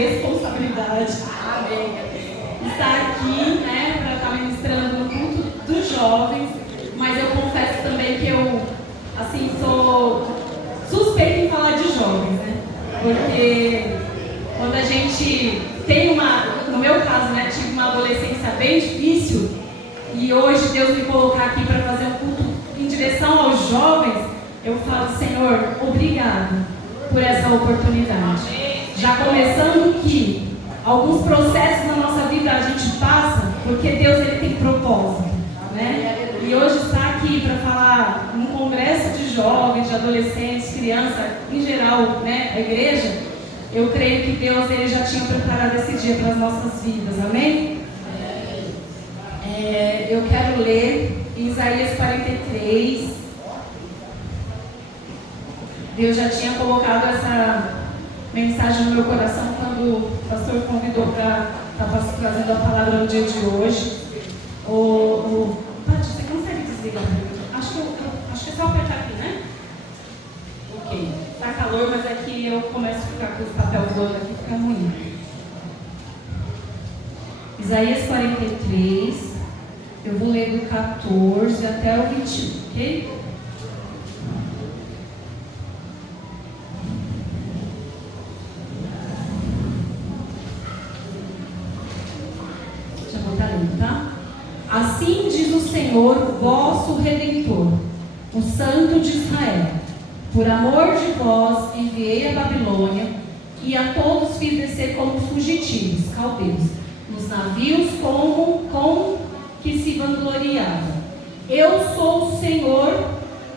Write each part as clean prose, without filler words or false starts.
responsabilidade, amém, estar aqui, né, para estar ministrando no culto dos jovens, mas eu confesso também que eu, assim, sou suspeita em falar de jovens, né, porque quando a gente tem no meu caso, né, tive uma adolescência bem difícil, e hoje Deus me colocar aqui para fazer um culto em direção aos jovens, eu falo, Senhor, obrigado por essa oportunidade. Já começando que alguns processos na nossa vida a gente passa porque Deus ele tem propósito, né? E hoje estar aqui para falar num congresso de jovens, de adolescentes, crianças, em geral, né, a igreja, eu creio que Deus ele já tinha preparado esse dia para as nossas vidas, amém? Eu quero ler Isaías 43. Deus já tinha colocado essa mensagem no meu coração quando o pastor convidou para estar trazendo a palavra no dia de hoje. Paty, você consegue desligar? Acho que é só apertar aqui, né? Ok. Tá calor, mas aqui eu começo a ficar com os papéis voando aqui, fica ruim. Isaías 43, eu vou ler do 14 até o 21, ok? Tá? Assim diz o Senhor, vosso Redentor, o Santo de Israel: por amor de vós enviei a Babilônia, e a todos fiz descer como fugitivos, caldeus, nos navios como que se vangloriavam. Eu sou o Senhor,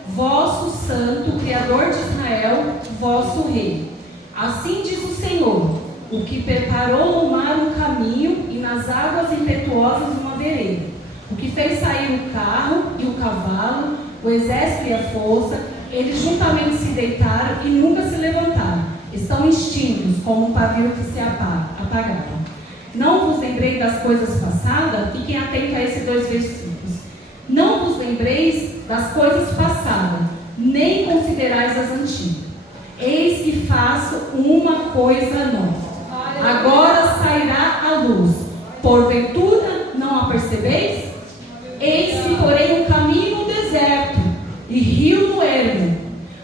vosso Santo, Criador de Israel, vosso Rei. Assim diz o Senhor, o que preparou no mar um caminho e nas águas impetuosas uma vereda, o que fez sair o carro e o cavalo, o exército e a força, eles juntamente se deitaram e nunca se levantaram, estão extintos como um pavio que se apagaram. Não vos lembrei das coisas passadas? Fiquem atentos a esses 2 versículos. Não vos lembreis das coisas passadas, nem considerais as antigas. Eis que faço uma coisa nova. Agora sairá a luz. Porventura não a percebeis? Eis que porei um caminho no deserto e rio no ermo.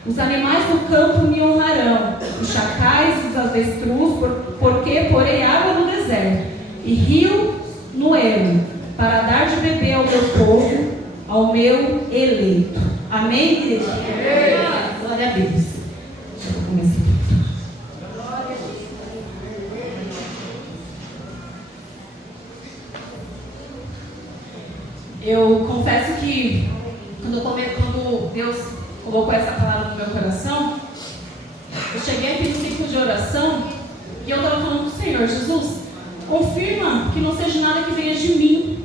Os animais do campo me honrarão, os chacais, os avestruz, porque porei água no deserto e rio no ermo, para dar de beber ao meu povo, ao meu eleito. Amém, igreja? Amém. Glória a Deus. Deixa eu começar. Eu confesso que quando Deus colocou essa palavra no meu coração, eu cheguei aqui no ciclo de oração e eu estava falando com o Senhor: Jesus, confirma que não seja nada que venha de mim,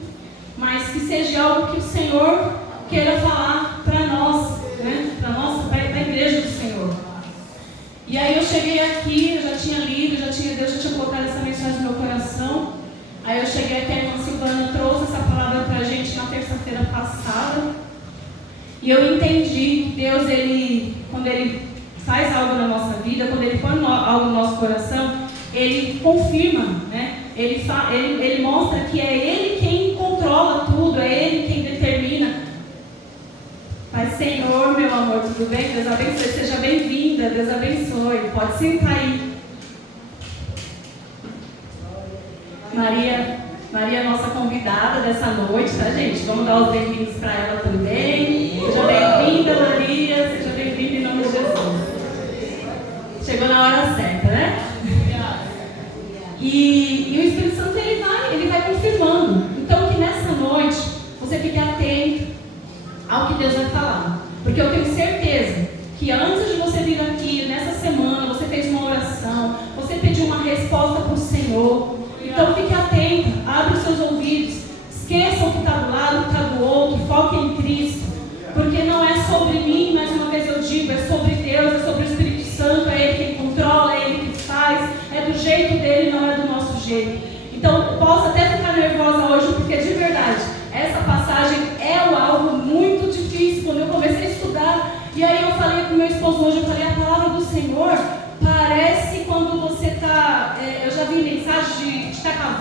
mas que seja algo que o Senhor queira falar para nós, né? Para a igreja do Senhor. E aí eu cheguei aqui, eu já tinha lido, Deus já tinha colocado essa mensagem no meu coração. Aí eu cheguei aqui, a irmã Silvana trouxe essa palavra para a gente na terça-feira passada. E eu entendi que Deus, quando Ele faz algo na nossa vida, quando Ele põe algo no nosso coração, Ele confirma, né? Ele mostra que é Ele quem controla tudo, é Ele quem determina. Pai, Senhor, meu amor, tudo bem? Deus abençoe, seja bem-vinda, Deus abençoe. Pode sentar aí. Maria, nossa convidada dessa noite, tá, gente? Vamos dar os bem-vindos para ela também. Seja bem-vinda, Maria. Seja bem-vinda em nome de Jesus. Chegou na hora certa, né? E o Espírito Santo, ele vai confirmando. Então, que nessa noite, você fique atento ao que Deus vai falar. Porque eu tenho certeza que antes de você vir aqui, nessa semana, você fez uma oração, você pediu uma resposta para o Senhor. Então fique atento, abre os seus ouvidos, esqueça o que está do lado, o que está do outro, foque em Cristo, porque não é sobre mim, mais uma vez eu digo, é sobre Deus, é sobre o Espírito Santo, é Ele quem controla, é Ele que faz, é do jeito dele, não é do nosso jeito. Então posso até ficar nervosa hoje, porque de verdade, essa passagem é algo muito difícil. Quando eu comecei a estudar, e aí eu falei com meu esposo hoje, eu falei, a palavra do Senhor parece quando você está, eu já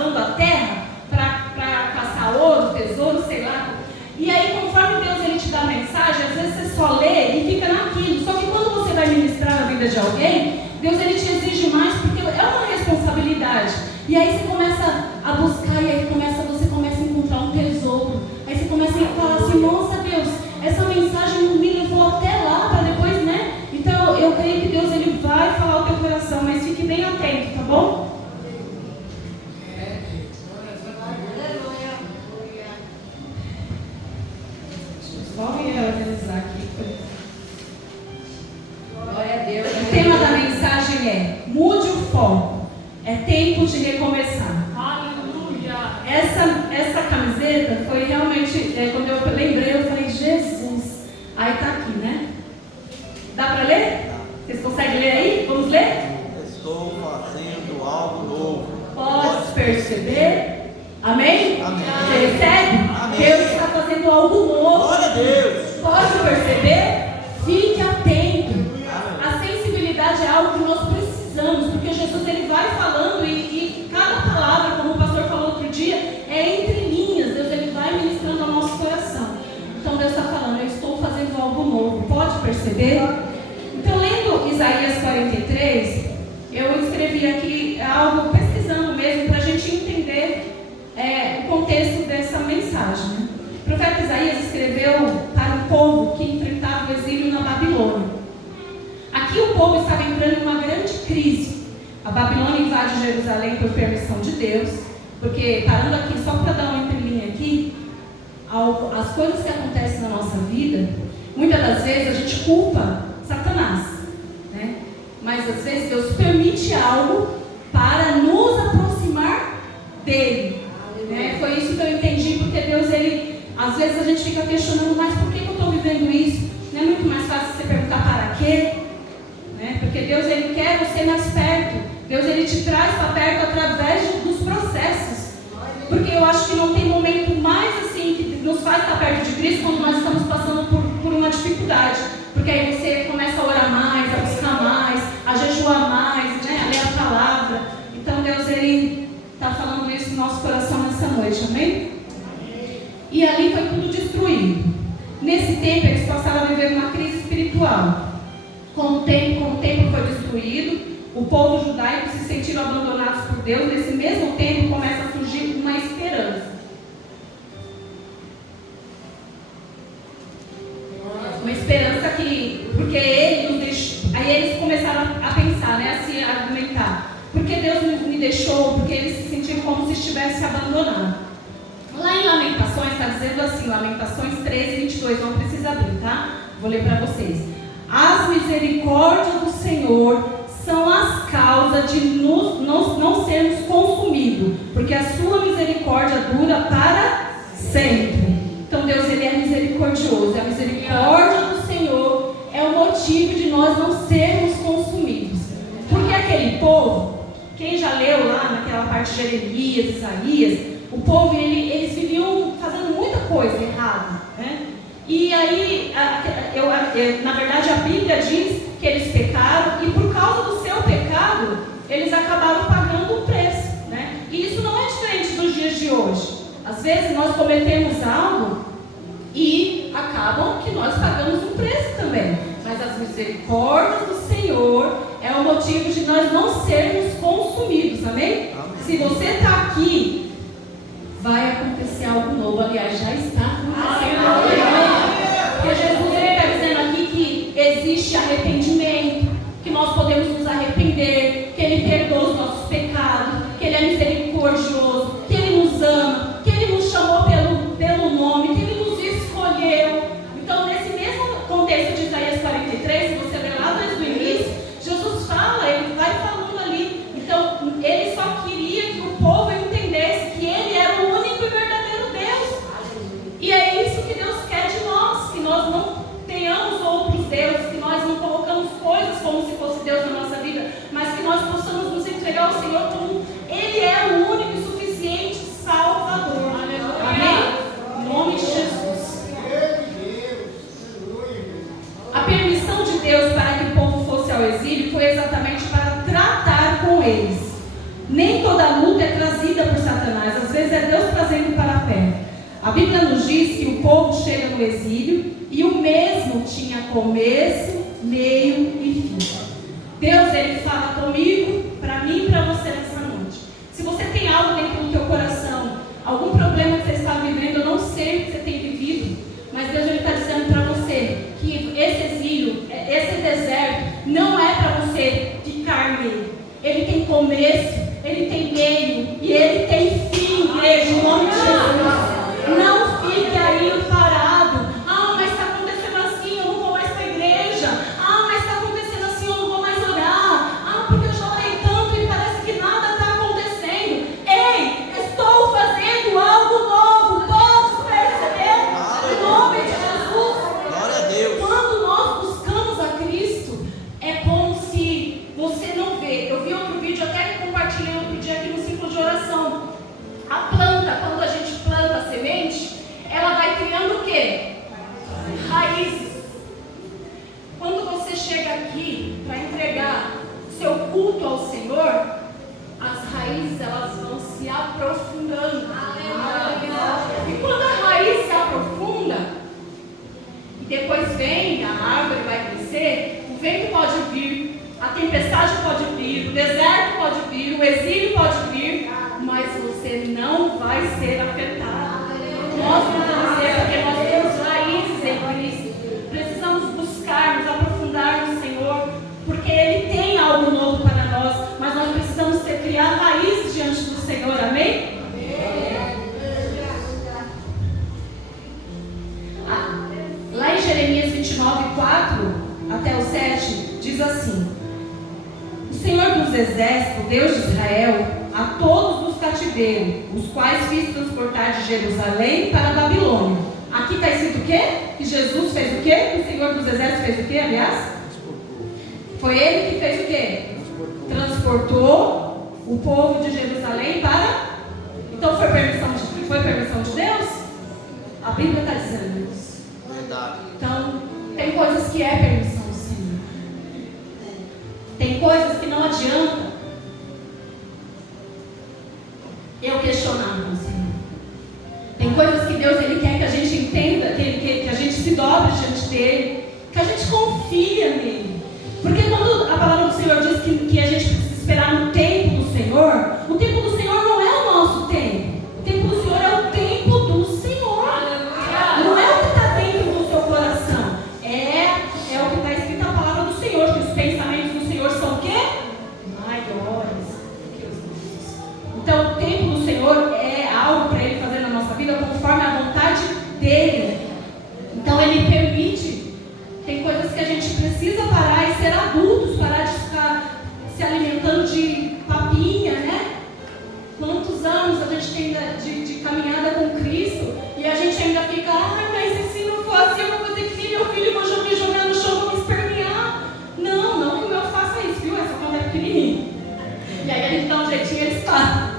arrasando a terra para caçar ouro, tesouro, sei lá. E aí, conforme Deus ele te dá a mensagem, às vezes você só lê e fica naquilo. Só que quando você vai ministrar na vida de alguém, Deus ele te exige mais, porque é uma responsabilidade. E aí você começa a buscar, e aí você começa a encontrar um tesouro. Aí você começa a falar assim, nossa Deus, essa mensagem me levou até lá para depois, né? Então eu creio que Deus ele vai falar o teu coração, mas fique bem atento, tá bom? Só me organizar aqui. Glória a Deus. O tema da mensagem é: mude o foco. É tempo de recomeçar. Aleluia. Essa camiseta foi realmente, quando eu lembrei, eu falei, Jesus. Aí tá aqui, né? Dá para ler? Vocês conseguem ler aí? Vamos ler? Estou fazendo algo novo. Pode perceber? Amém? Amém. Você recebe? Amém. Deus está fazendo algo novo. Glória a Deus. Pode perceber? Fique atento. A sensibilidade é algo que nós precisamos, porque Jesus ele vai falando e cada palavra, como o pastor falou outro dia, é entre linhas. Deus ele vai ministrando ao nosso coração. Então Deus está falando, eu estou fazendo algo novo. Pode perceber? Então, lendo Isaías 43, eu escrevi aqui algo, pesquisando mesmo, para a gente entender o contexto dessa mensagem. Né? O profeta Isaías escreveu para um povo que enfrentava o exílio na Babilônia. Aqui o povo estava entrando em uma grande crise. A Babilônia invade Jerusalém por permissão de Deus, porque, parando aqui, só para dar uma entrelinha aqui, as coisas que acontecem na nossa vida, muitas das vezes a gente culpa Satanás, né? Mas às vezes Deus permite algo para nos aproximar dele, né? Foi isso que eu entendi, porque Deus, ele, às vezes a gente fica questionando, mas por que eu estou vivendo isso? Não é muito mais fácil você perguntar para quê? Né? Porque Deus, ele quer você mais perto. Deus, ele te traz para perto através dos processos. Porque eu acho que não tem momento mais assim que nos faz estar perto de Cristo quando nós estamos passando por uma dificuldade. Porque aí você começa a orar mais, a buscar mais, a jejuar mais, né? A ler a palavra. Então Deus, ele está falando isso no nosso coração nessa noite, amém? E ali foi tudo destruído. Nesse tempo eles passaram a viver uma crise espiritual. Com o tempo foi destruído, o povo judaico se sentiram abandonados por Deus. Nesse mesmo tempo começa a surgir uma esperança. Uma esperança que, porque Ele nos deixou, aí eles começaram a pensar, né, a se argumentar. Porque Deus me deixou? Porque eles se sentiram como se estivesse abandonado. Lá em Lamentações está dizendo assim, Lamentações 13:22, não precisa abrir, tá? Vou ler para vocês. As misericórdias do Senhor são as causas de não sermos consumidos, porque a sua misericórdia dura para sempre. Então Deus, ele é misericordioso. A misericórdia do Senhor é o motivo de nós não sermos consumidos. Porque aquele povo, quem já leu lá naquela parte de Jeremias, Isaías, o povo, eles viviam fazendo muita coisa errada, né? E aí, na verdade, a Bíblia diz que eles pecaram e por causa do seu pecado, eles acabaram pagando um preço, né? E isso não é diferente dos dias de hoje. Às vezes nós cometemos algo e acabam que nós pagamos um preço também. Mas as misericórdias do Senhor é o motivo de nós não sermos consumidos, amém? Se você está aqui, vai acontecer algo novo. Aliás, já está acontecendo. Porque Jesus está dizendo aqui que existe arrependimento, que nós podemos nos arrepender, que Ele perdoa os nossos pecados, que Ele é misericordioso, que Ele nos ama, que Ele nos chamou pelo nome, que Ele nos escolheu. Então, nesse mesmo contexto de Isaías 43, se você ler lá desde o início, Jesus fala, Ele vai falando ali. Então, Ele só queria que o povo entendesse que Ele era o único e verdadeiro Deus. E é isso que Deus quer de nós, que nós não tenhamos outros deuses, que nós não colocamos coisas como se fosse Deus na nossa vida, mas que nós possamos nos entregar ao Senhor como Ele é o único e suficiente Salvador. Amém? Em nome de Jesus. A permissão de Deus para que o povo fosse ao exílio foi exatamente para tratar com eles. Nem toda da luta é trazida por Satanás, às vezes é Deus trazendo para perto. A Bíblia nos diz que o povo chega no exílio e o mesmo tinha começo, meio e fim. Deus, Ele fala comigo, para mim e para você nessa noite. Se você tem algo dentro do teu coração, algum problema que você está vivendo, eu não sei o que você tem vivido, mas Deus, Ele está dizendo para você que esse exílio, esse deserto, não é para você ficar nele. Ele tem começo, Ele tem meio e Ele tem fim, igreja, em nome de Jesus. Não fique aí parado. Ah, mas está acontecendo assim, eu não vou mais para a igreja. Ah, mas está acontecendo assim, eu não vou mais orar. Ah, porque eu já orei tanto e parece que nada está acontecendo. Ei, estou fazendo algo novo. Podes perceber? Em nome de Jesus. Glória a Deus. Quando nós buscamos a Cristo, é como se você não vê. Eu vi outro vídeo, até que compartilhei outro dia aqui no ciclo de oração. A planta, quando a gente planta a semente, ela vai criando o quê? Raízes. Quando você chega aqui para entregar o seu culto ao Senhor, as raízes elas vão se aprofundando. E quando a raiz se aprofunda, e depois vem, a árvore vai crescer, o vento pode vir, a tempestade pode vir, o deserto pode vir, o exílio pode vir, mas você não vai ser afetado. Nós não vamos ser, porque nós temos raízes em Cristo. Precisamos buscar, nos aprofundar no Senhor, porque Ele tem algo novo para nós, mas nós precisamos criar raízes diante do Senhor, amém? Lá em Jeremias 29, 4 até o 7, diz assim: o Senhor dos Exércitos, Deus de Israel, a todos os cativeiros, os quais fiz transportar de Jerusalém para a Babilônia. Aqui está escrito o quê? Que Jesus fez o quê? Que o Senhor dos Exércitos fez o quê, aliás? Foi Ele que fez o quê? Transportou o povo de Jerusalém para... Então foi permissão de Deus? A Bíblia está dizendo isso. Verdade. Então, tem coisas que é permissão do Senhor. Tem coisas que não adianta eu questionar com o Senhor. Tem coisas que Deus Ele quer que a gente entenda, que a gente se dobre diante dEle, que a gente confia nele. Porque quando a palavra do Senhor diz que a gente precisa esperar no tempo do Senhor, o tempo do Senhor não é o nosso tempo. O tempo do Senhor é o tempo do Senhor. Não é o que está dentro do seu coração. É o que está escrito na palavra do Senhor, que os pensamentos do Senhor são o quê? Maiores do que os nossos. Então, o tempo do Senhor é algo para Ele fazer na nossa vida conforme a vontade dEle. Então, Ele permite. Tem coisas que a gente precisa parar e ser adultos, parar de ficar se alimentando de papinha, né? Quantos anos a gente tem de caminhada com Cristo e a gente ainda fica, mas se não for assim, eu vou fazer que nem meu filho, vou me jogar no chão, vou me espernear. Não que o meu faça isso, viu? É só quando é pequenininho. E aí a gente dá um jeitinho e eles param.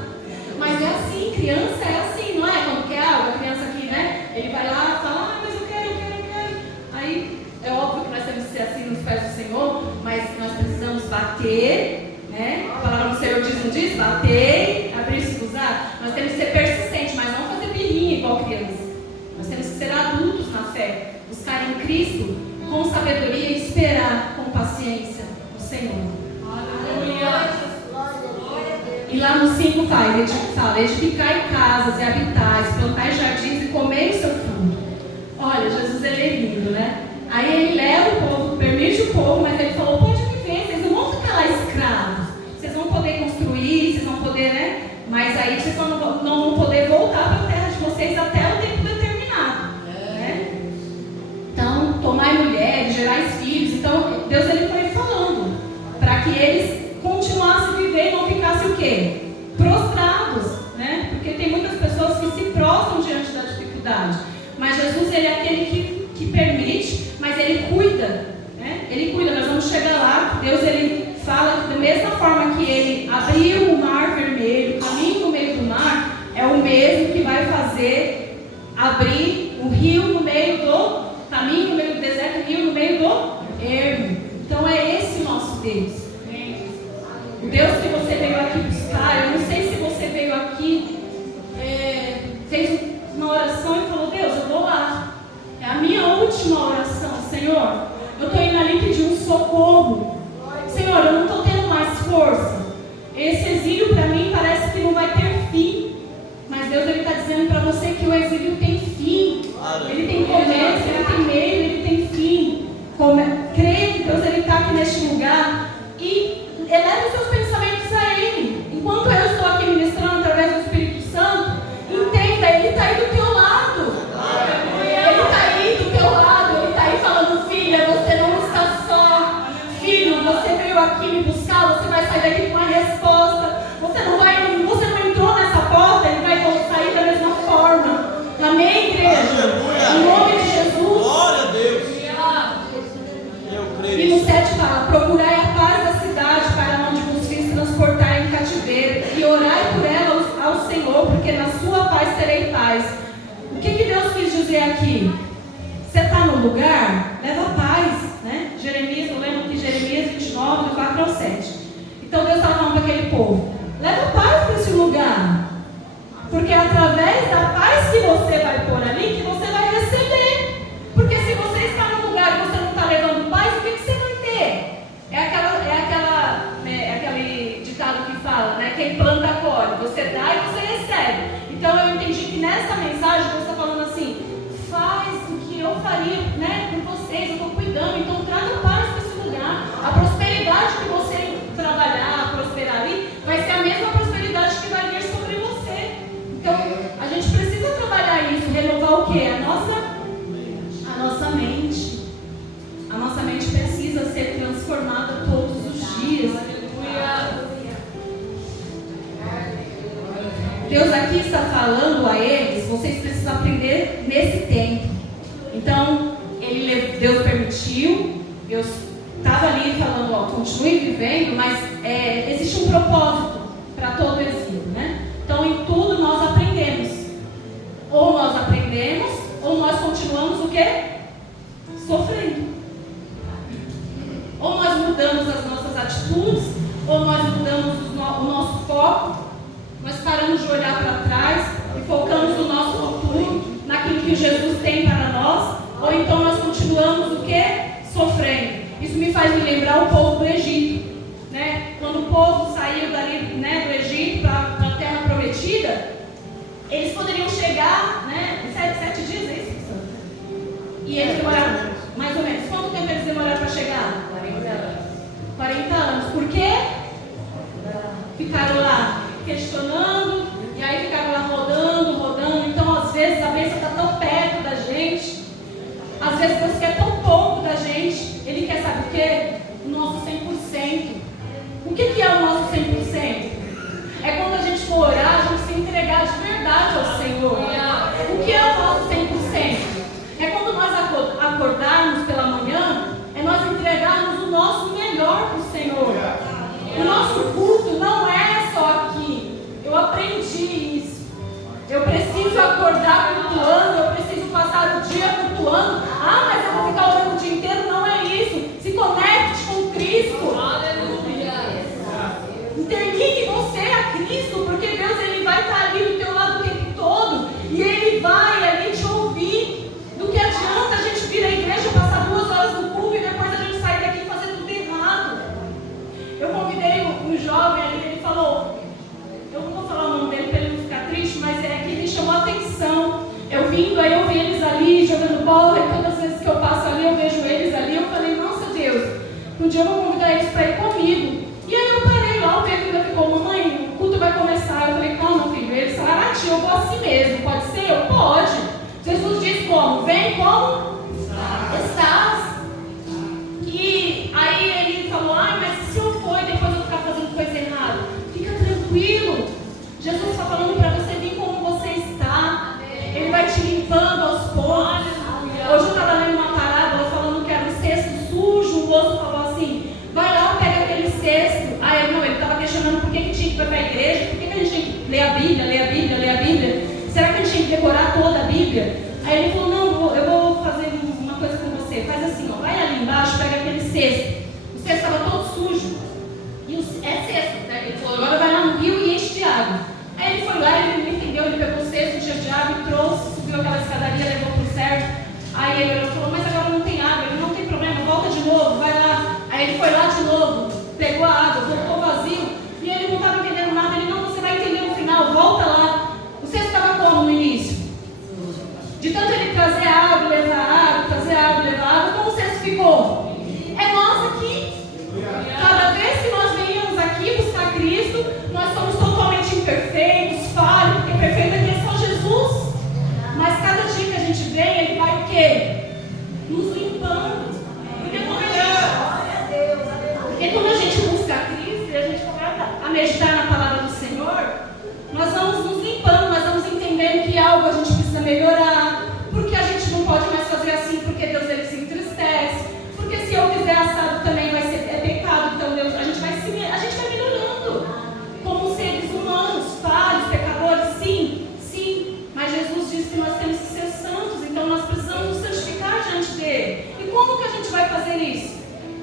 Mas é assim, criança é assim, não é? Quando quer algo, a criança aqui, né? Ele vai lá e fala, mas eu quero. Aí é óbvio que nós temos que ser assim nos pés do Senhor, mas nós precisamos bater, né? A palavra do Senhor diz, não diz? Bater, abrir-se-vos-á. Nós temos que ser persistentes, mas não fazer birrinha igual criança. Nós temos que ser adultos na fé, buscar em Cristo com sabedoria e esperar com paciência o Senhor. Aleluia! E lá no 5 fala, edificai casas e habitais, plantai jardins e comei o seu fruto. Olha, Jesus ele é lindo, né? Aí ele leva o povo, permite o povo, mas ele falou, pode viver, vocês não vão ficar lá escravos. Vocês vão poder construir, vocês vão poder, né? Mas aí vocês não vão poder voltar para a terra de vocês até o tempo determinado. Né? Então, tomai mulheres, gerais filhos. Então, Deus ele foi falando para que eles continuassem a viver e não ficassem o quê? Prostrados, né? Porque tem muitas pessoas que se prostram diante da dificuldade. Mas Jesus ele é aquele que permite, mas ele cuida, né? Ele cuida, nós vamos chegar lá. Deus ele fala que da mesma forma que ele abriu o mar vermelho, o caminho no meio do mar, é o mesmo que vai fazer abrir o rio no meio do caminho, no meio do deserto, o rio no meio do ermo. Então é esse o nosso Deus. O Deus que você veio aqui buscar, eu não sei se Eu estou indo ali pedir um socorro. Senhor, eu não estou tendo mais força. Esse exílio para mim parece que não vai ter fim. Mas Deus está dizendo para você que o exílio tem fim. Ele tem começo, ele tem meio, ele tem fim. Creia que Deus está aqui neste lugar e eleve os seus pensamentos a Ele. Enquanto eu estou aqui ministrando através do Espírito Santo, entenda, Ele está aí do teu lado. Ele está aí do teu lado. Ele está aí falando, filha, você não está só. Filho, você veio aqui me buscar, você vai sair daqui com uma resposta. Você não entrou nessa porta, Ele vai sair da mesma forma. Amém, igreja? Em nome de Jesus. Glória a Deus. E no 7 fala, procurai a paz da cidade para onde vos fiz transportar em cativeiro, e orai por ela ao Senhor, porque na sua paz terei paz. O que Deus quis dizer aqui? Você está no lugar? Leva paz, né? Jeremias, eu lembro que Jeremias 29, do 4 ao 7. Então Deus estava falando para aquele povo, leva paz para esse lugar, porque é através da paz que você vai pôr ali, que você vai receber. Porque se você está no lugar e você não está levando paz, o que você vai ter? É aquele ditado que fala, né? Quem planta colhe, você dá e você recebe. Então eu entendi que nessa mensagem Deus está falando assim, faz o que eu faria, né, por vocês, eu estou cuidando, então traga paz para esse lugar. A prosperidade que você trabalhar, prosperar ali, vai ser a mesma prosperidade que vai vir sobre você. Então a gente precisa trabalhar isso, renovar o quê? A nossa mente. A nossa mente precisa ser transformada todos os dias. Deus aqui está falando a eles, vocês precisam aprender nesse tempo. Então, Deus permitiu, Deus estava ali falando, ó, continue vivendo, mas existe um propósito para todo o exílio, né? Então, em tudo nós aprendemos. Ou nós aprendemos, ou nós continuamos o quê? Sofrendo. Ou nós mudamos as nossas atitudes, ou nós mudamos o nosso foco, nós paramos de olhar para trás e focamos no nosso futuro, naquilo que Jesus tem para nós, ou então nós continuamos o quê? Sofrendo. Isso me faz me lembrar o povo do Egito, né? Quando o povo saiu dali, né, do Egito para a terra prometida, eles poderiam chegar, né, em 7 dias, é isso? E eles demoraram, mais ou menos, quanto tempo eles demoraram para chegar? 40 anos. Por quê? Ficaram lá questionando, e aí ficaram lá rodando. Então, às vezes, a bênção está tão perto da gente. Às vezes, Deus quer tão pouco da gente. Ele quer, sabe o quê? O nosso 100%. O que é o nosso 100%? É quando a gente for orar, a gente se entregar de verdade ao Senhor. O que é o nosso 100%? É quando nós acordarmos pela manhã, é nós entregarmos o nosso melhor para o Senhor. O nosso culto não é só aqui. Eu aprendi isso. Eu preciso acordar cultuando, eu preciso passar o dia cultuando. Ah, mas eu vou ficar orando o dia inteiro. Não é isso. Se conecte com Cristo. Aleluia. Interligue você a Cristo, porque Deus ele vai estar ali do teu lado o tempo todo. E Ele vai ali te ouvir. Do que adianta a gente vir à igreja, passar 2 horas no culto e depois a gente sair daqui e fazer tudo errado. Eu convidei um jovem ali, ele falou, eu não vou falar o nome dele para ele não ficar triste, mas é que ele chamou a atenção. Eu vindo, aí eu vi eles ali jogando bola, e todas as vezes que eu passo ali, eu vejo eles ali, eu falei, nossa Deus, um dia eu vou convidar eles para ir comigo. E aí eu parei lá, o Pedro ainda ficou, mamãe, o culto vai começar. Eu falei, calma filho, eles falaram, tia, eu vou assim mesmo, pode ser? Eu, pode. Jesus disse como? Vem como? Estás. E aí ele falou, mas se eu for e depois eu ficar fazendo coisa errada? Fica tranquilo. Jesus está falando para você vir como você está. Ele vai te limpando aos poucos. Hoje eu estava lendo uma parábola falando que era um cesto sujo. O moço falou assim, vai lá, pega aquele cesto. Aí ele estava questionando por que tinha que ir para a igreja, por que a gente tinha que ler a Bíblia. Será que a gente tinha que decorar toda a Bíblia? Aí ele falou, não, eu vou fazer uma coisa com você. Faz assim, ó, vai ali embaixo, pega aquele cesto. O cesto estava todo sujo. E é cesto, né? Ele falou, agora vai lá no rio e enche de água. Aí ele foi lá, ele entendeu, ele pegou o cesto, encheu de água e trouxe, subiu aquela escadaria, levou para o certo. Aí ele falou, mas agora não tem água. Ele não tem problema, volta de melhorar, porque a gente não pode mais fazer assim, porque Deus ele se entristece, porque se eu fizer assado também vai ser pecado, então Deus, a gente vai melhorando como seres humanos, falhos, pecadores, sim, mas Jesus disse que nós temos que ser santos, então nós precisamos nos santificar diante dele. E como que a gente vai fazer isso?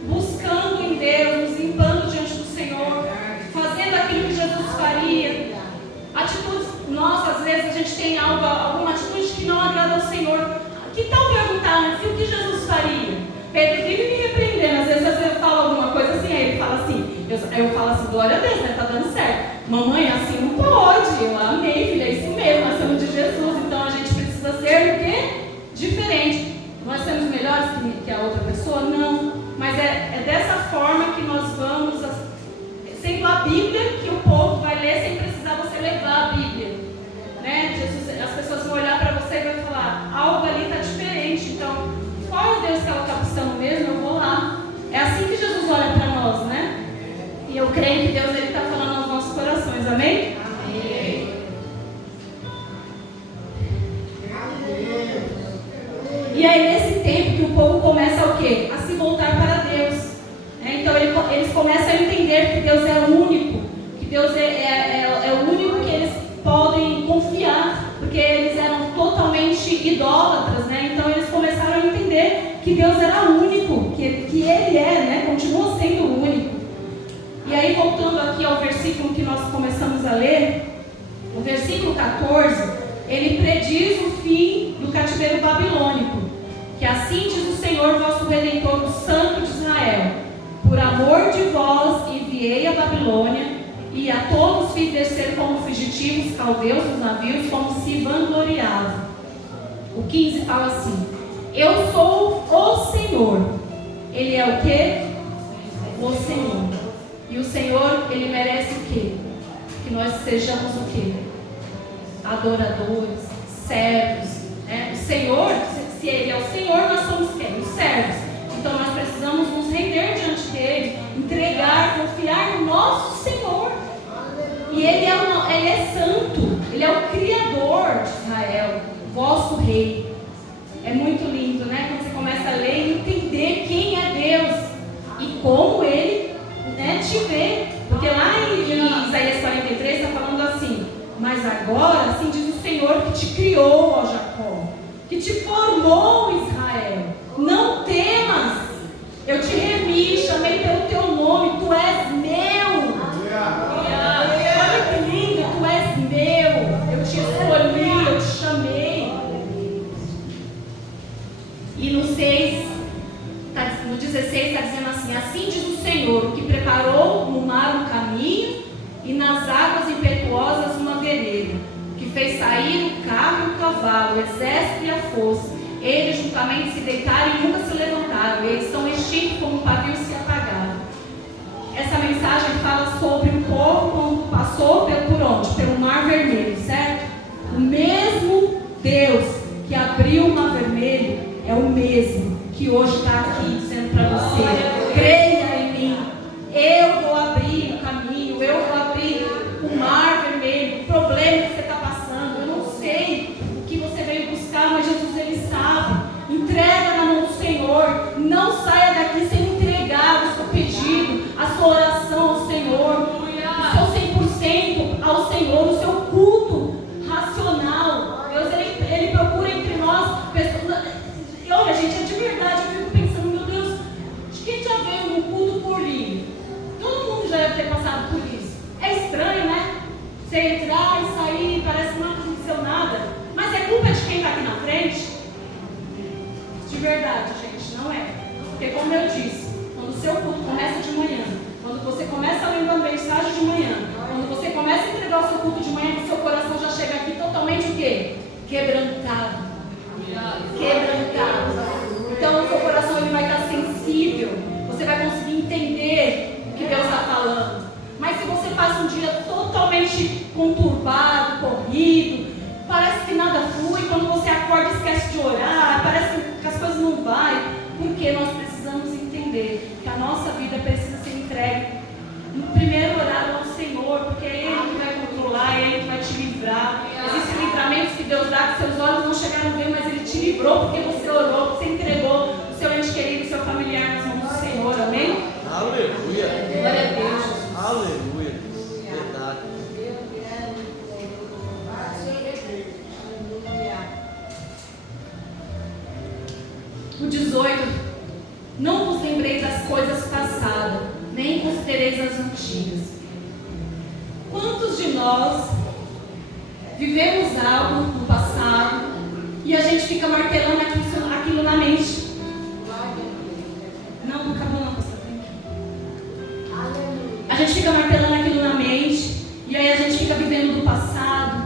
Buscando em Deus, nos limpando diante do Senhor, fazendo aquilo que Jesus faria. Atitudes, nossa, às vezes a gente tem alguma atitude que não agrada ao Senhor. Que tal perguntar antes o que Jesus faria? Pedro vive me repreendendo, às vezes eu falo alguma coisa assim, aí ele fala assim, eu falo assim, glória a Deus, né? Tá dando certo. Mamãe, assim não pode. Eu amei, filha, é isso mesmo, nós somos de Jesus, então a gente precisa ser o quê? Diferente. Nós somos melhores que a outra pessoa? Não. Mas é dessa forma que nós vamos, sendo a Bíblia, que o povo vai ler sem precisar você levar a Bíblia. Né? Jesus, as pessoas vão olhar para você e vão falar, algo ali está diferente, então, qual é o Deus que ela está buscando mesmo? Eu vou lá. É assim que Jesus olha para nós, né? E eu creio que Deus está falando aos nossos corações, amém? Amém. E aí, nesse tempo que o povo começa o quê? A se voltar para Deus. Então, eles começam a entender que Deus é o único, que Deus é o único que eles podem confiar, porque eles eram totalmente idólatras, né? Então, eles começaram a entender que Deus era único, que Ele né? Continua sendo o único. E aí, voltando aqui ao versículo que nós começamos a ler, o versículo 14, ele prediz o fim do cativeiro babilônico, que assim diz o Senhor vosso Redentor, o Santo de Israel: por amor de vós enviei a Babilônia, e a todos fiz descer como fugitivos caldeus dos navios, como se vangloriavam. O 15 fala assim: eu sou o Senhor. Ele é o quê? O Senhor. E o Senhor, Ele merece o quê? Que nós sejamos o quê? Adoradores, servos, né? O Senhor, se Ele é o Senhor, nós somos quem? Os servos. Então nós precisamos nos render diante dEle, entregar, confiar no nosso Senhor. E Ele é santo, Ele é o Criador de Israel, vosso Rei. É muito lindo, né? Quando você começa a ler e entender quem é Deus e como Ele, né, te vê. Porque lá em Isaías 43 está falando assim: mas agora, assim diz o Senhor que te criou, ó Jacó, que te formou, Israel. Não temas, eu te remi, chamei pelo teu nome, tu és meu. Olha que lindo, tu és meu. Eu te escolhi, eu te chamei. E no 16 está dizendo assim: assim diz o Senhor, que preparou no mar um caminho e nas águas impetuosas uma vereda, que fez sair o carro e o cavalo, o exército e a força. Eles juntamente se deitaram e nunca se levantaram. Eles estão extintos como um pavio se apagaram. Essa mensagem fala sobre o povo quando passou por onde? Pelo Mar Vermelho, certo? O mesmo Deus que abriu o Mar Vermelho é o mesmo que hoje está aqui dizendo para você: creia em mim, eu vou abrir o caminho, eu vou abrir o Mar Vermelho. O problema que você está passando, eu não sei o que você veio buscar, mas Jesus, Ele sabe. Entrega na mão do Senhor. Não saia daqui sem entregar o seu pedido, a sua oração ao Senhor, o seu 100% ao Senhor, o seu culto racional. Deus, Ele procura entre nós pessoas. E olha, gente, é de verdade, eu fico pensando, meu Deus, de quem já veio no culto por livre? Todo mundo já deve ter passado por isso. É estranho, né? Você entrar e sair, parece que não aconteceu nada. Mas é culpa de quem está aqui na frente? De verdade, gente, não é. Porque como eu disse, quando o seu culto começa de manhã, quando você começa lendo a mensagem de manhã, quando você começa a entregar o seu culto de manhã, o seu coração já chega aqui totalmente o quê? Quebrantado. Então o seu coração ele vai estar sensível. Você vai conseguir entender o que Deus está falando. Mas se você passa um dia totalmente conturbado, corrido, parece que nada flui, quando você acorda esquece de orar, parece que as coisas não vão, porque nós precisamos entender que a nossa vida precisa ser entregue no primeiro horário ao Senhor, porque é Ele que vai controlar, é Ele que vai te livrar. Existem livramentos que Deus dá que seus olhos não chegam livrou, porque você orou, porque você entregou o seu ente querido, o seu familiar nas mãos do Senhor, amém? Aleluia. Glória a Deus, Jesus. Aleluia. Verdade. O 18, não vos lembrei das coisas passadas, nem considereis as antigas. Quantos de nós vivemos algo no passado e a gente fica martelando aquilo na mente? Não acabou não, pastor. A gente fica martelando aquilo na mente e aí a gente fica vivendo do passado.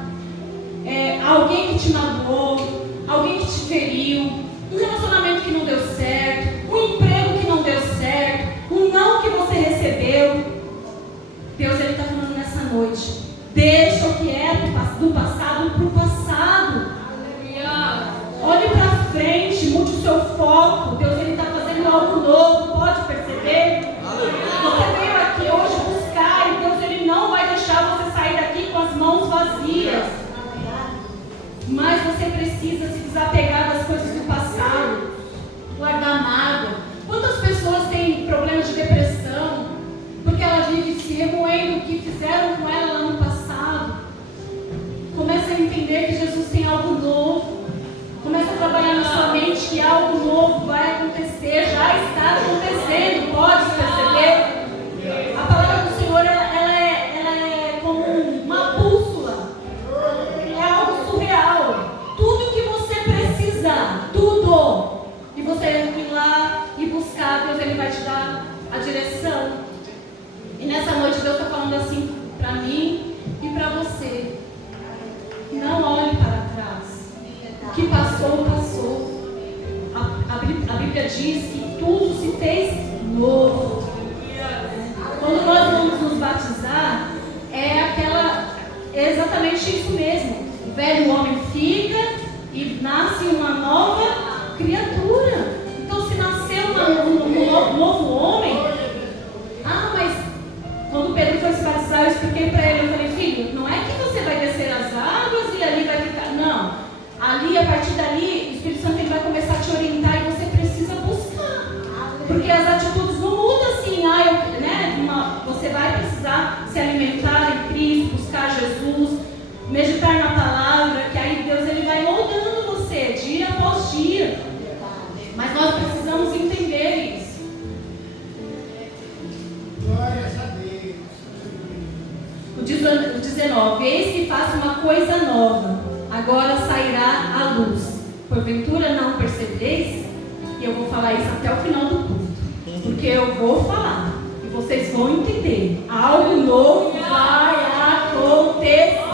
Alguém que te magoou, alguém que te feriu, um relacionamento que não deu certo, um emprego que não deu certo, um não que você recebeu. Deus está falando nessa noite, deixa o que é do passado para o passado. Olhe para frente, mude o seu foco. Deus está fazendo algo novo, pode perceber? Você veio aqui hoje buscar e Deus ele não vai deixar você sair daqui com as mãos vazias. Mas você precisa se desapegar das coisas do passado, guardar mágoa. Quantas pessoas têm problemas de depressão porque ela vive se remoendo o que fizeram com ela lá no passado? Começa a entender que Jesus tem algo novo. Começa a trabalhar na sua mente que algo novo vai acontecer, já está acontecendo, pode perceber? A palavra do Senhor ela é como uma bússola, é algo surreal. Tudo que você precisa, tudo, e você ir lá e buscar, Deus ele vai te dar a direção. E nessa noite Deus está falando assim para mim e para você: não olhe para trás. O que passou, passou. A Bíblia diz que tudo se fez novo. Quando nós vamos nos batizar, é exatamente isso mesmo. O velho homem fica e nasce uma nova criatura. Então, se nasceu um novo homem, mas quando Pedro foi se batizar, eu expliquei para ele, eu falei: filho, não é que você vai descer as águas e ali vai ficar, não. Ali, a partir dali, o Espírito Santo ele vai começar a te orientar e você precisa buscar. Porque as atitudes não mudam assim, você vai precisar se alimentar em Cristo, buscar Jesus, meditar na palavra, que aí Deus ele vai moldando você, dia após dia. Mas nós precisamos entender isso. Glórias a Deus. O 19, eis que faço uma coisa nova, agora sairá à luz. Porventura não percebeis? E eu vou falar isso até o final do culto, porque eu vou falar e vocês vão entender. Algo novo vai acontecer.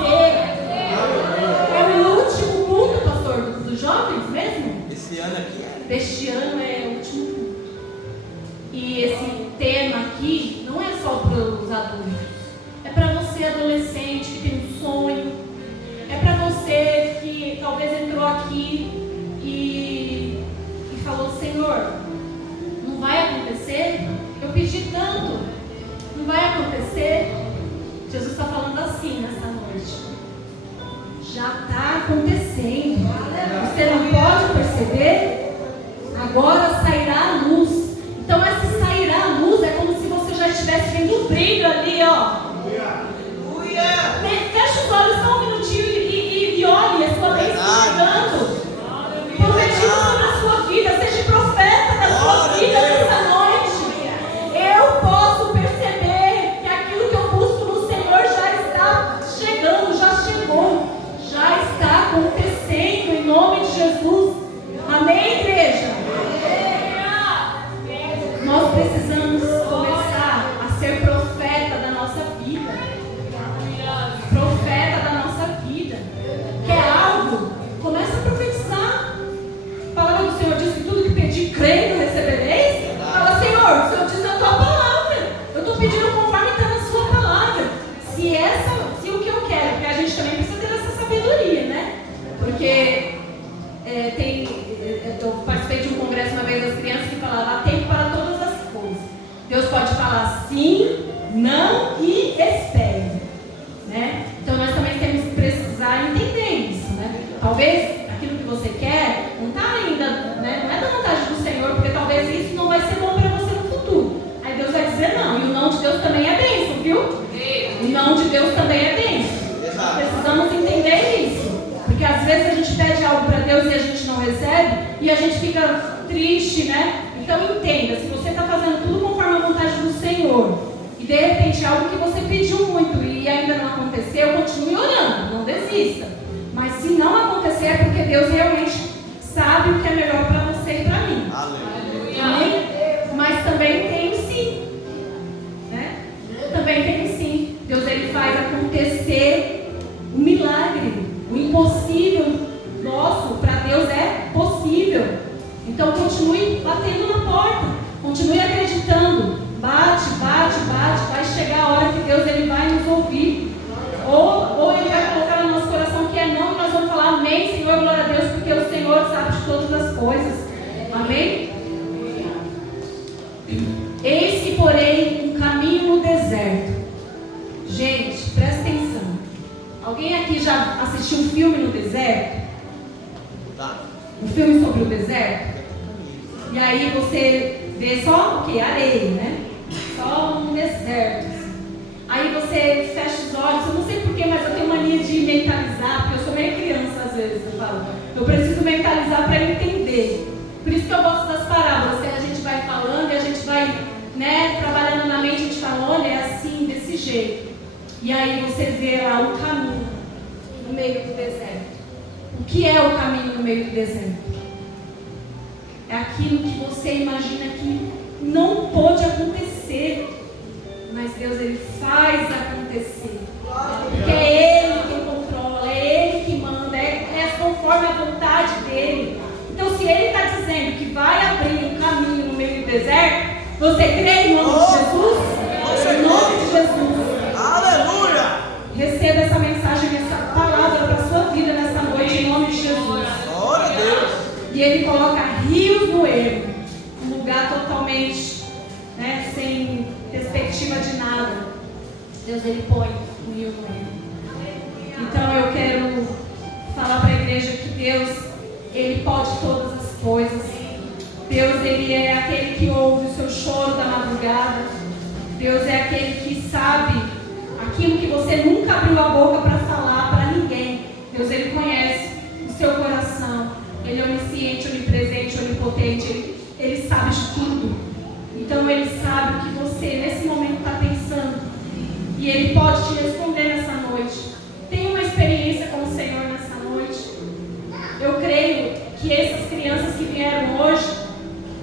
É o último culto, pastor, dos jovens mesmo? Esse ano aqui Deste ano é o último culto. E esse tema aqui não é só para os adultos, é para você adolescente que tem um sonho, é para você que talvez entrou aqui e falou: Senhor, não vai acontecer? Eu pedi tanto, não vai acontecer? Jesus está falando assim nessa noite: já está acontecendo. Você não pode perceber? Agora sairá a luz. Então esse sairá a luz é como se você já estivesse vendo um brilho ali, ó. Fecha os olhos só um minutinho e olhe a sua bênção chegando. Profetiza sobre a sua vida, seja profeta da sua vida nessa noite. Eu posso perceber que aquilo que eu busco no Senhor já está chegando, já chegou, já está acontecendo em nome de Jesus. Amém, igreja? Nós precisamos começar a ser profeta da nossa vida. Profeta da nossa vida. Quer algo? Começa a profetizar. A palavra do Senhor diz que tudo que pedir, crendo, recebereis. Fala: Senhor, o Senhor diz na tua palavra. Eu estou pedindo conforme está na sua palavra. Se o que eu quero, porque a gente também precisa ter essa sabedoria, né? Porque eu participei de um congresso uma vez das crianças que falava: há tempo para todas as coisas. Deus pode falar sim, não e espere, né? Então nós também temos que precisar entender isso, né? Talvez aquilo que você quer não está mão de Deus também é bênção. Precisamos entender isso. Porque às vezes a gente pede algo para Deus e a gente não recebe, e a gente fica triste, né? Então entenda, se você está fazendo tudo conforme a vontade do Senhor, e de repente algo que você pediu muito e ainda não aconteceu, continue orando, não desista. Mas se não acontecer, é porque Deus realmente sabe o que é melhor para você e para mim. Amém? Mas também tem sim, né? Também tem sim. Deus ele faz acontecer um milagre. O impossível nosso para Deus é possível. Então continue batendo na porta, continue acreditando. Bate, bate, bate. Vai chegar a hora que Deus ele vai nos ouvir. Ou ele vai colocar no nosso coração que é não, e nós vamos falar amém, Senhor, glória a Deus, porque o Senhor sabe de todas as coisas. Amém? Eis que porém um caminho no deserto. Gente, presta atenção. Alguém aqui já assistiu um filme no deserto? Tá. Um filme sobre o deserto? E aí você vê só o que? Areia, né? Só um deserto. Aí você fecha os olhos. Eu não sei porquê, mas eu tenho mania de mentalizar, porque eu sou meio criança às vezes. Eu preciso mentalizar para entender. Por isso que eu gosto das parábolas, que a gente vai falando e a gente vai, né, trabalhando na mente, a gente fala, olha, é assim, desse jeito. E aí você vê lá o caminho no meio do deserto. O que é o caminho no meio do deserto? É aquilo que você imagina que não pode acontecer, mas Deus ele faz acontecer. Porque é Ele quem controla, é Ele que manda, é conforme a vontade dEle. Então se Ele está dizendo que vai abrir um caminho no meio do deserto, você crê em nome de Jesus? Em nome de Jesus. Aleluia! Receba essa mensagem, essa palavra para a sua vida nessa noite, em nome de Jesus. Glória a Deus! E Ele coloca rios no ermo, um lugar totalmente, né, sem perspectiva de nada. Deus ele põe um rio no ermo. Então eu quero falar para a igreja que Deus ele pode todas as coisas. Deus ele é aquele que ouve o seu choro da madrugada. Deus é aquele que sabe aquilo que você nunca abriu a boca para falar para ninguém. Deus ele conhece o seu coração. Ele é onisciente, onipresente, onipotente. Ele sabe de tudo. Então Ele sabe o que você nesse momento está pensando. E Ele pode te responder nessa noite. Tenha uma experiência com o Senhor nessa noite. Eu creio que essas crianças que vieram hoje,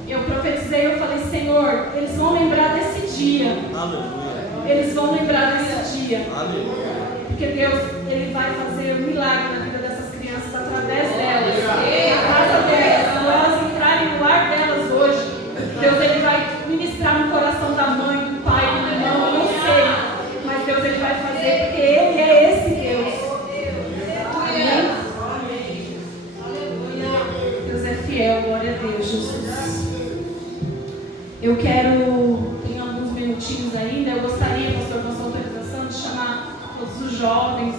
eu profetizei, eu falei, Senhor, eles vão lembrar desse dia. Aleluia! Eles vão lembrar desse dia. Aleluia! Porque Deus, Ele vai fazer um milagre na vida dessas crianças através delas. Na casa delas, quando elas entrarem no lar delas hoje, Deus, Ele vai ministrar no coração da mãe, do pai, do irmão, eu não sei. Mas Deus, Ele vai fazer, porque Ele é esse Deus. Amém? Deus é fiel, glória a Deus, Jesus. Eu quero, em alguns minutinhos ainda, eu gostaria, pastor, com a sua autorização, de chamar todos os jovens,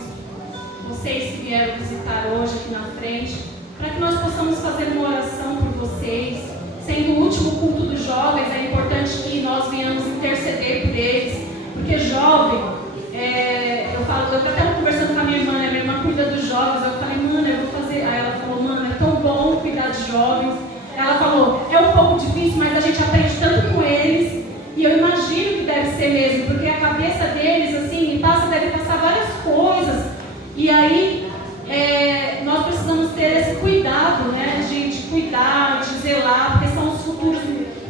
vocês que vieram visitar hoje aqui na frente, para que nós possamos fazer uma oração por vocês. Sendo o último culto dos jovens, é importante que nós venhamos interceder por eles, porque jovem, eu até conversando com a minha irmã cuida dos jovens, eu falei, mano, eu vou fazer, aí ela falou, mano, é tão bom cuidar de jovens. Ela falou, é um pouco difícil, mas a gente aprende tanto com eles, e eu imagino que deve ser mesmo, porque a cabeça deles, assim, deve passar várias coisas, e aí, nós precisamos ter esse cuidado, né, de cuidar, de zelar, porque são os futuros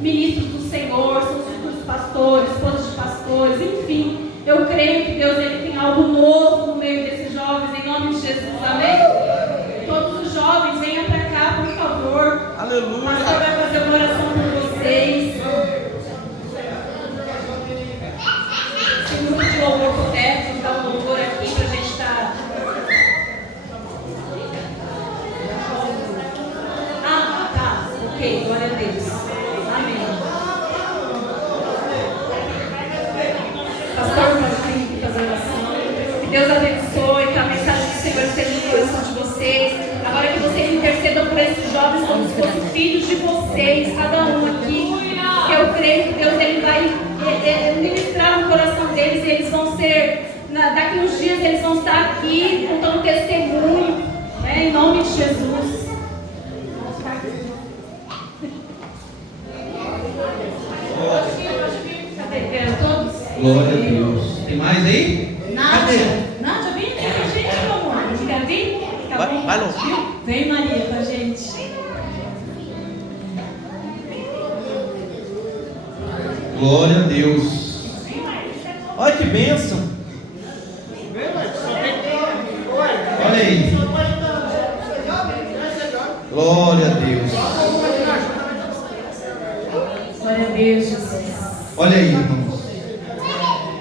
ministros do Senhor, são os futuros pastores, esposas de pastores, enfim. Eu creio que Deus ele tem algo novo no meio desses jovens, em nome de Jesus, amém? Todos os jovens, venham para cá, por favor. Aleluia! O pastor vai fazer uma oração por vocês. Se o grupo de louvor puder, nos dar um louvor aqui para a gente estar... Ok, glória a Deus. Amém. Pastor, nós temos que fazer oração. Que Deus abençoe, que a mensagem do Senhor esteja no coração de vocês. Agora que vocês intercedam por esses jovens como se fossem filhos de vocês, cada um aqui. Que eu creio que Deus ele vai ministrar no coração deles e eles vão ser daqui uns dias eles vão estar aqui contando testemunho, né, em nome de Jesus. Cadê? Todos? Glória a Deus. Tem mais aí? Nádia, vem aqui com a gente, meu amor. Quer vir? Tá bom? Vai longe. Vem, Maria, com a gente. Glória a Deus. Olha que bênção. Olha aí. Glória a Deus. Glória a Deus, Jesus. Olha aí, irmãos.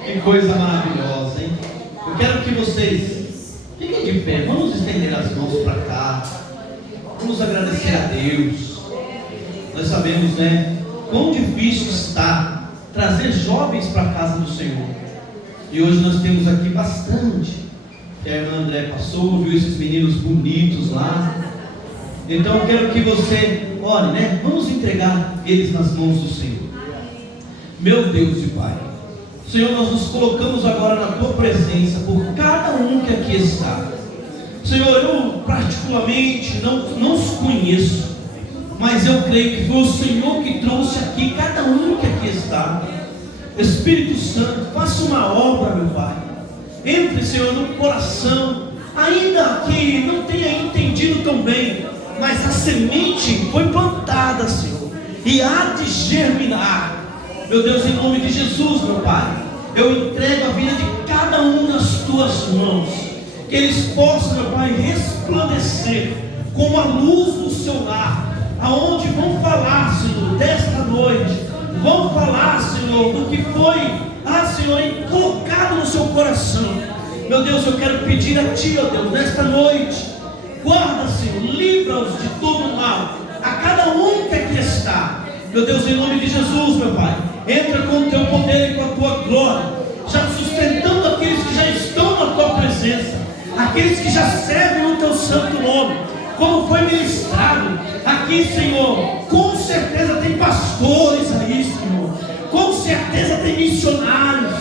Que coisa maravilhosa, hein? Eu quero que vocês fiquem de pé. Vamos estender as mãos para cá. Vamos agradecer a Deus. Nós sabemos, né, quão difícil está trazer jovens para a casa do Senhor. E hoje nós temos aqui bastante. Que a irmã André passou, viu esses meninos bonitos lá. Então eu quero que você ore, né? Vamos entregar eles nas mãos do Senhor. Meu Deus e Pai, Senhor, nós nos colocamos agora na Tua presença por cada um que aqui está. Senhor, eu particularmente não os conheço, mas eu creio que foi o Senhor que trouxe aqui cada um que aqui está. Espírito Santo, faça uma obra, meu Pai. Entre, Senhor, no coração, ainda que não tenha entendido tão bem, mas a semente foi plantada, Senhor, e há de germinar. Meu Deus, em nome de Jesus, meu Pai, eu entrego a vida de cada um nas Tuas mãos, que eles possam, meu Pai, resplandecer como a luz do Seu lar, aonde vão falar, Senhor, desta noite, vão falar, Senhor, do que foi, Senhor, colocado no seu coração. Meu Deus, eu quero pedir a Ti, ó Deus, nesta noite, guarda, Senhor, livra-os de todo mal, a cada um que aqui está. Meu Deus, em nome de Jesus, meu Pai, entra com o Teu poder e com a Tua glória, já sustentando aqueles que já estão na Tua presença, aqueles que já servem no Teu santo nome, como foi ministrado aqui, Senhor. Com certeza tem pastores aí, Senhor, com certeza tem missionários,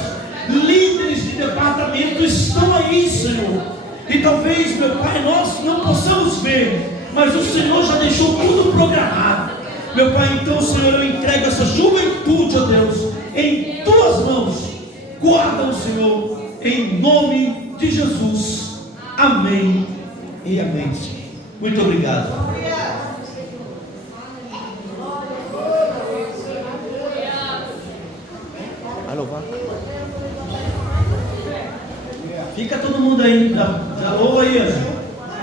líderes de departamento estão aí, Senhor, e talvez, meu Pai, nós não possamos ver, mas o Senhor já deixou tudo programado. Meu Pai, então, Senhor, eu entrego essa juventude, ó Deus, em Tuas mãos. Guarda-o, Senhor, em nome de Jesus. Amém e amém, Senhor. Muito obrigado. Vai louvar. Fica todo mundo aí, já louva aí, Ana.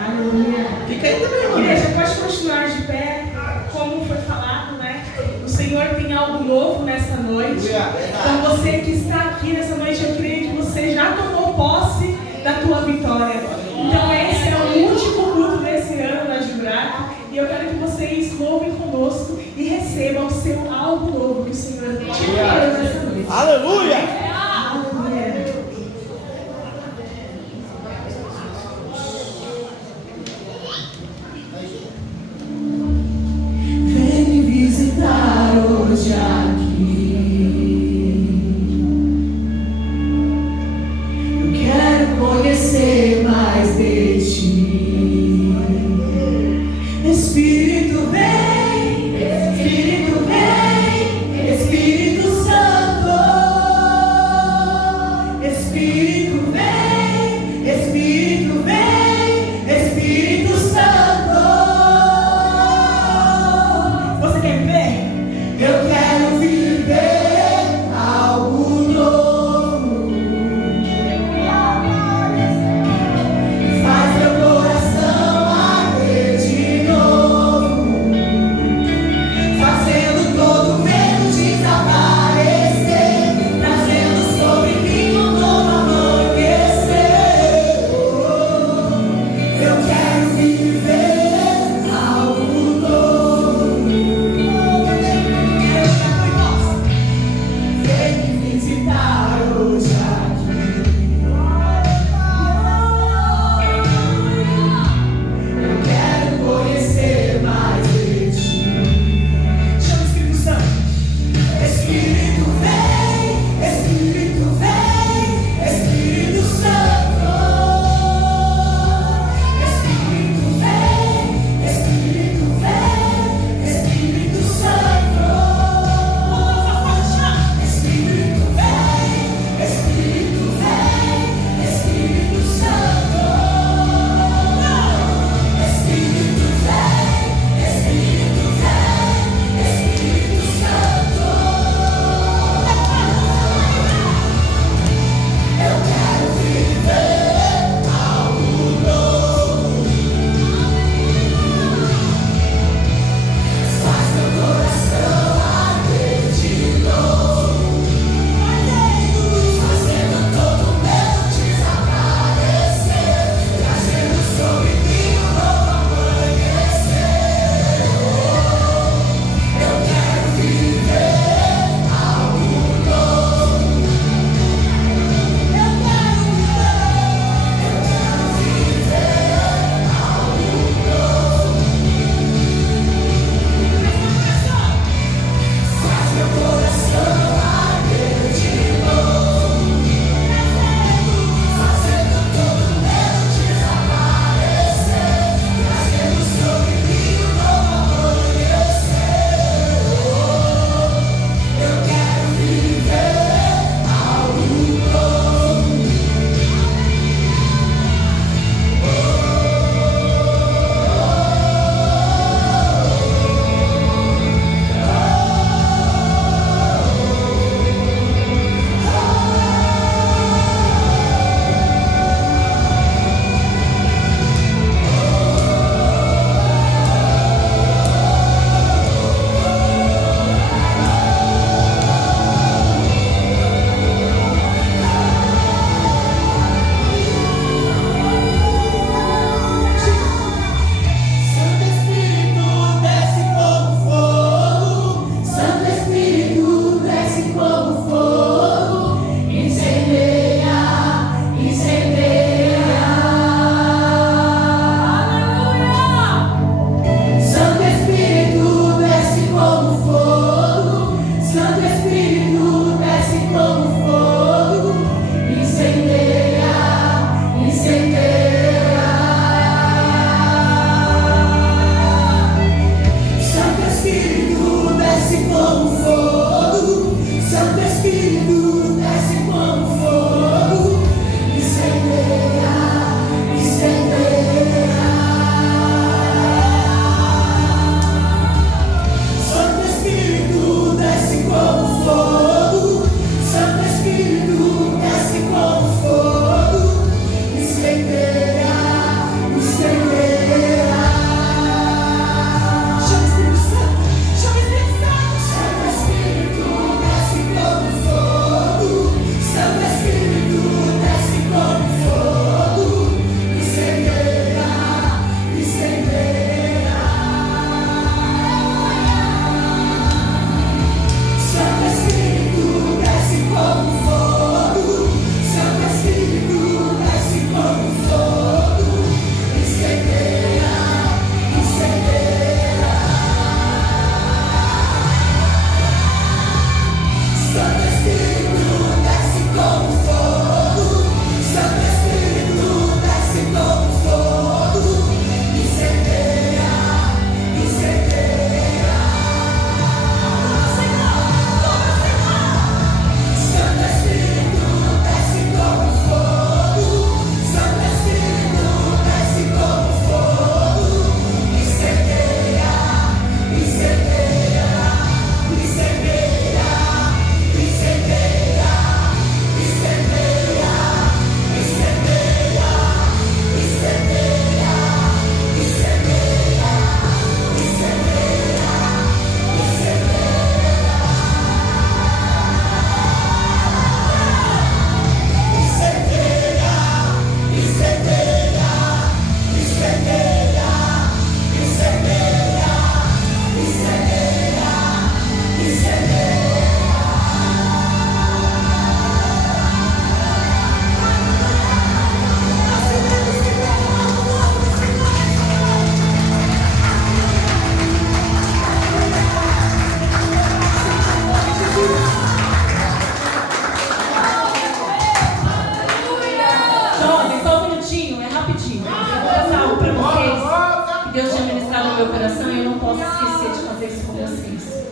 Aleluia. Fica aí também, irmão. Igreja, pode continuar de pé, como foi falado, né? O Senhor tem algo novo nessa noite. Então você que está aqui nessa noite, eu creio que você já tomou posse da tua vitória. Então esse é o último culto desse ano na Juraco, e eu quero que vocês louvem conosco e recebam o seu algo novo que o Senhor te deu nessa noite. Aleluia! Aleluia. Vem me visitar hoje aqui. Eu quero conhecer mais de Ti. Espírito vem, Espírito vem, Espírito Santo. que Deus tinha ministrado no meu coração e eu não posso esquecer de fazer isso com vocês.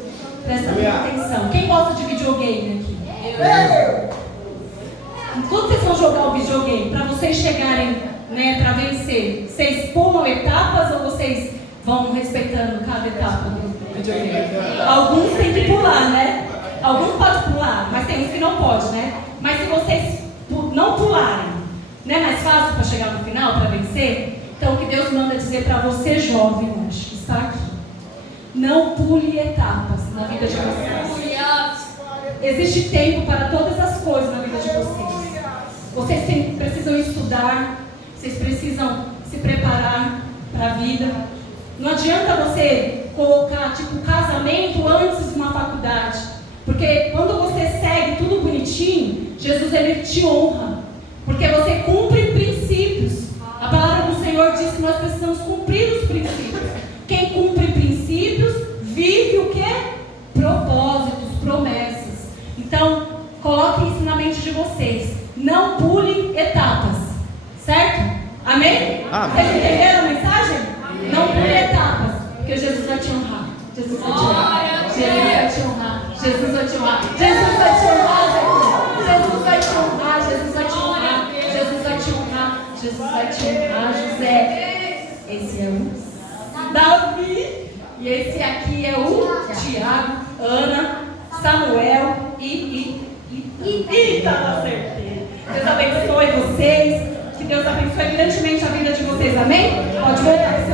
Presta muita atenção. Quem gosta de videogame aqui? Quando vocês vão jogar o videogame, para vocês chegarem, né, para vencer, vocês pulam etapas ou vocês vão respeitando cada etapa do videogame? Alguns têm que pular, né? Alguns podem pular, mas tem uns que não pode, né? Mas se vocês não pularem, não é mais fácil para chegar no final, para vencer? Então o que Deus manda dizer para você, jovem, hoje, que está aqui: não pule etapas na vida de vocês. Existe tempo para todas as coisas na vida de vocês. Vocês precisam estudar, vocês precisam se preparar para a vida. Não adianta você colocar tipo casamento antes de uma faculdade, porque quando você segue tudo bonitinho, Jesus ele te honra, porque você cumpre princípios. A palavra do Senhor diz que nós precisamos cumprir os princípios. Quem cumpre princípios vive o quê? Propósitos, promessas. Então, coloquem isso na mente de vocês. Não pulem etapas. Certo? Amém? Amém. Vocês entenderam a mensagem? Amém. Não pulem etapas, porque Jesus vai te honrar. Jesus vai te honrar. Jesus vai te honrar. Jesus vai te honrar. Jesus vai te honrar, Jesus vai te honrar. Jesus vai te honrar. Jesus vai te honrar. Jesus vai te honrar, José. Esse é o Davi. E esse aqui é o Tiago, Ana, Samuel e estava certeza. Deus abençoe vocês. Que Deus abençoe grandemente a vida de vocês. Amém? Pode voltar.